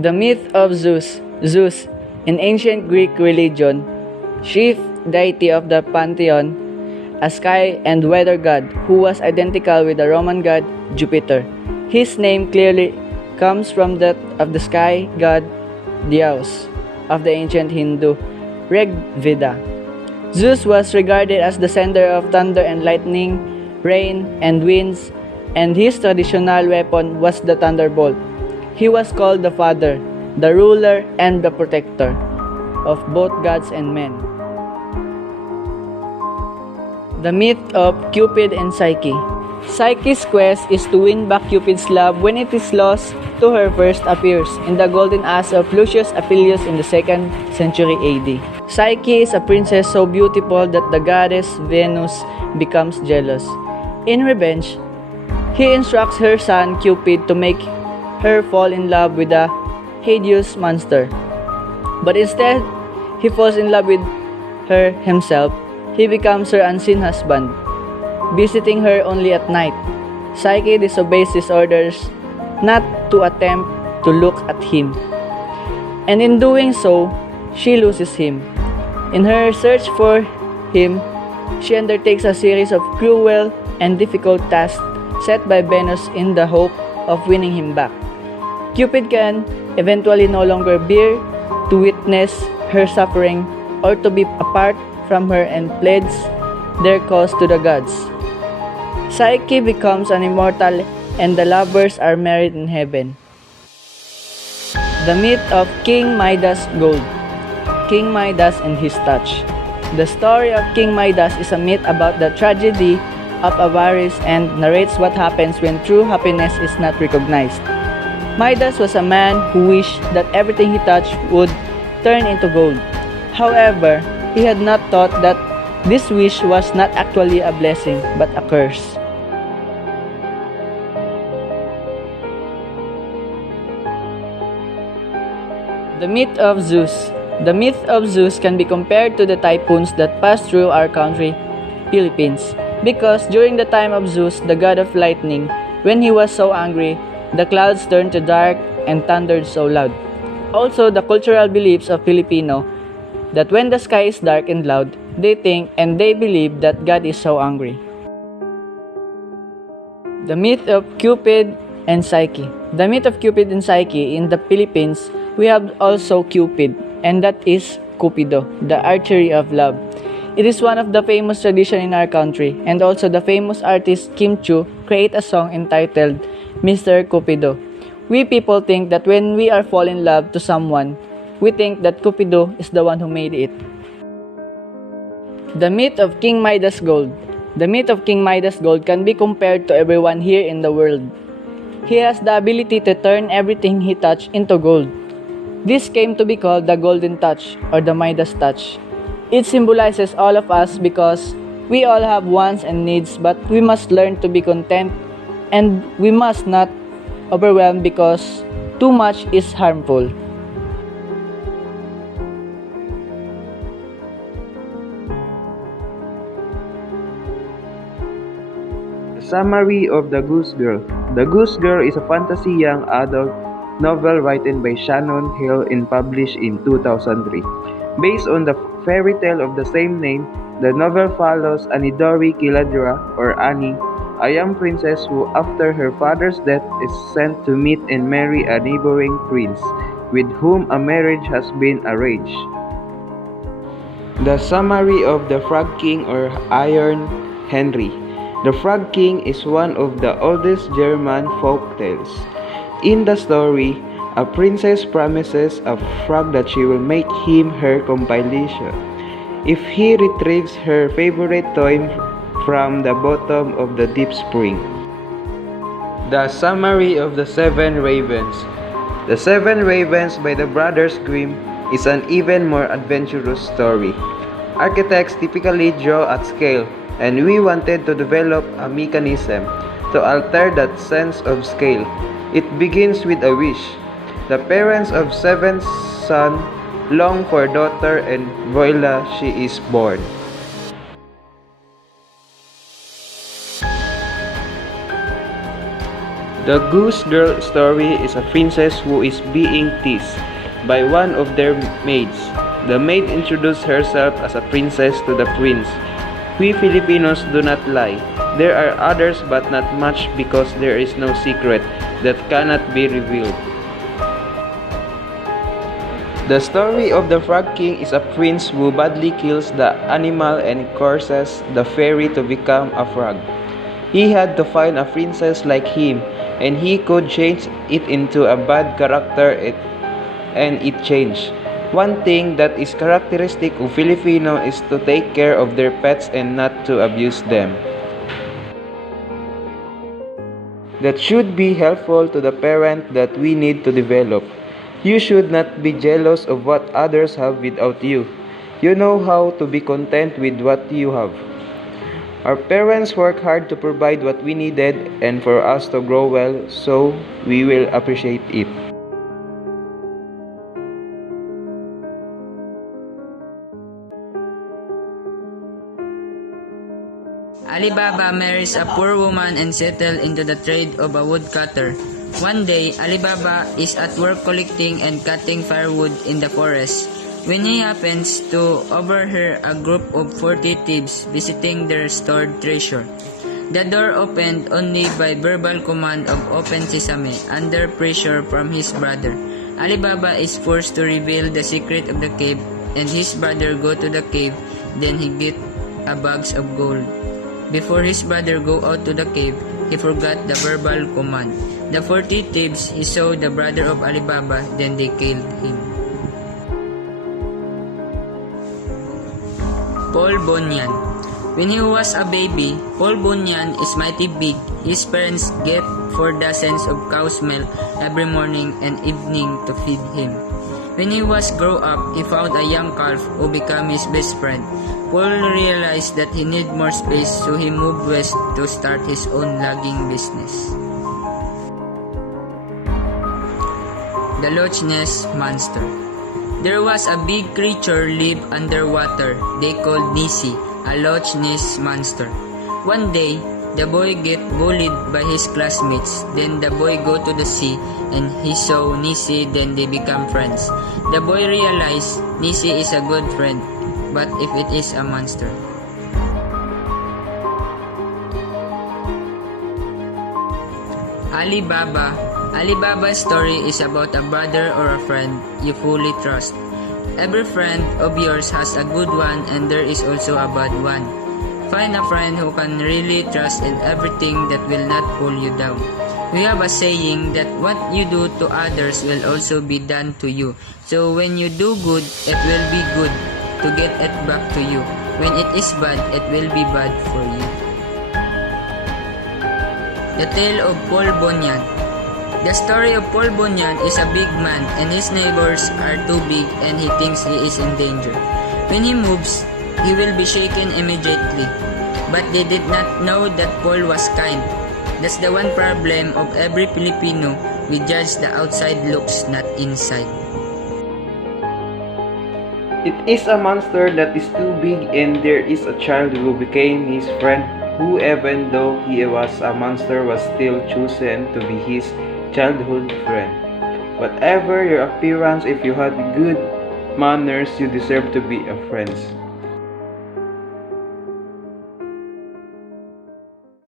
The myth of Zeus. Zeus, in ancient Greek religion, chief deity of the pantheon, a sky and weather god who was identical with the Roman god Jupiter. His name clearly comes from that of the sky god Dyaus of the ancient Hindu Rig Veda. Zeus was regarded as the sender of thunder and lightning, rain and winds, and his traditional weapon was the thunderbolt. He was called the father, the ruler, and the protector of both gods and men. The myth of Cupid and Psyche. Psyche's quest is to win back Cupid's love when it is lost to her first appears in the golden ass of Lucius Appius in the 2nd century AD. Psyche is a princess so beautiful that the goddess Venus becomes jealous. In revenge, he instructs her son Cupid to make her fall in love with a hideous monster. But instead, he falls in love with her himself. He becomes her unseen husband, visiting her only at night. Psyche disobeys his orders not to attempt to look at him, and in doing so, she loses him. In her search for him, she undertakes a series of cruel and difficult tasks set by Venus in the hope of winning him back. Cupid can eventually no longer bear to witness her suffering or to be apart from her and pleads their cause to the gods. Psyche becomes an immortal and the lovers are married in heaven. The myth of King Midas Gold. King Midas and his touch. The story of King Midas is a myth about the tragedy of avarice and narrates what happens when true happiness is not recognized. Midas was a man who wished that everything he touched would turn into gold. However, he had not thought that this wish was not actually a blessing but a curse. The myth of Zeus. The myth of Zeus can be compared to the typhoons that pass through our country, Philippines, because during the time of Zeus, the god of lightning, when he was so angry, the clouds turned to dark and thundered so loud. Also, the cultural beliefs of Filipino that when the sky is dark and loud, they think and they believe that God is so angry. The myth of Cupid and Psyche. The myth of Cupid and Psyche in the Philippines, we have also Cupid, and that is Cupido, the archery of love. It is one of the famous tradition in our country, and also the famous artist Kim Chu create a song entitled Mr. Cupido. We people think that when we are fall in love to someone, we think that Cupido is the one who made it. The myth of King Midas Gold. The myth of King Midas Gold can be compared to everyone here in the world. He has the ability to turn everything he touches into gold. This came to be called the Golden Touch or the Midas Touch. It symbolizes all of us because we all have wants and needs, but we must learn to be content and we must not overwhelm because too much is harmful. Summary of The Goose Girl. The Goose Girl is a fantasy young adult novel written by Shannon Hill and published in 2003. Based on the fairy tale of the same name, the novel follows Anidori Kiladra, or Annie, a young princess who, after her father's death, is sent to meet and marry a neighboring prince, with whom a marriage has been arranged. The summary of the Frog King or Iron Henry. The Frog King is one of the oldest German folk tales. In the story, a princess promises a frog that she will make him her companion if he retrieves her favorite toy from the bottom of the deep spring. The summary of the Seven Ravens. The Seven Ravens by the Brothers Grimm is an even more adventurous story. Architects typically draw at scale, and we wanted to develop a mechanism to alter that sense of scale. It begins with a wish. The parents of seven sons long for a daughter, and voila, she is born. The Goose Girl story is a princess who is being teased by one of their maids. The maid introduced herself as a princess to the prince. We Filipinos do not lie. There are others but not much because there is no secret that cannot be revealed. The story of the Frog King is a prince who badly kills the animal and curses the fairy to become a frog. He had to find a princess like him, and he could change it into a bad character and it changed. One thing that is characteristic of Filipino is to take care of their pets and not to abuse them. That should be helpful to the parent that we need to develop. You should not be jealous of what others have without you. You know how to be content with what you have. Our parents work hard to provide what we needed and for us to grow well, so we will appreciate it. Alibaba marries a poor woman and settles into the trade of a woodcutter. One day, Alibaba is at work collecting and cutting firewood in the forest when he happens to overhear a group of 40 thieves visiting their stored treasure. The door opened only by verbal command of open sesame under pressure from his brother. Alibaba is forced to reveal the secret of the cave and his brother go to the cave, then he get a bags of gold. Before his brother go out to the cave, he forgot the verbal command. The 40 thieves, he saw the brother of Alibaba, then they killed him. Paul Bunyan. When he was a baby, Paul Bunyan is mighty big. His parents get 4 dozens of cow's milk every morning and evening to feed him. When he was grow up, he found a young calf who became his best friend. Paul realized that he need more space, so he moved west to start his own logging business. The Loch Ness Monster. There was a big creature live underwater. They called Nessie, a Loch Ness Monster. One day, the boy get bullied by his classmates. Then the boy go to the sea and he saw Nessie, then they become friends. The boy realized Nessie is a good friend, but if it is a monster. Alibaba. Alibaba's story is about a brother or a friend you fully trust. Every friend of yours has a good one and there is also a bad one. Find a friend who can really trust in everything that will not pull you down. We have a saying that what you do to others will also be done to you. So when you do good, it will be good to get it back to you. When it is bad, it will be bad for you. The Tale of Paul Bunyan. The story of Paul Bunyan is a big man and his neighbors are too big and he thinks he is in danger. When he moves, he will be shaken immediately. But they did not know that Paul was kind. That's the one problem of every Filipino. We judge the outside looks, not inside. It is a monster that is too big and there is a child who became his friend who even though he was a monster was still chosen to be his childhood friend. Whatever your appearance, if you had good manners, you deserve to be a friend.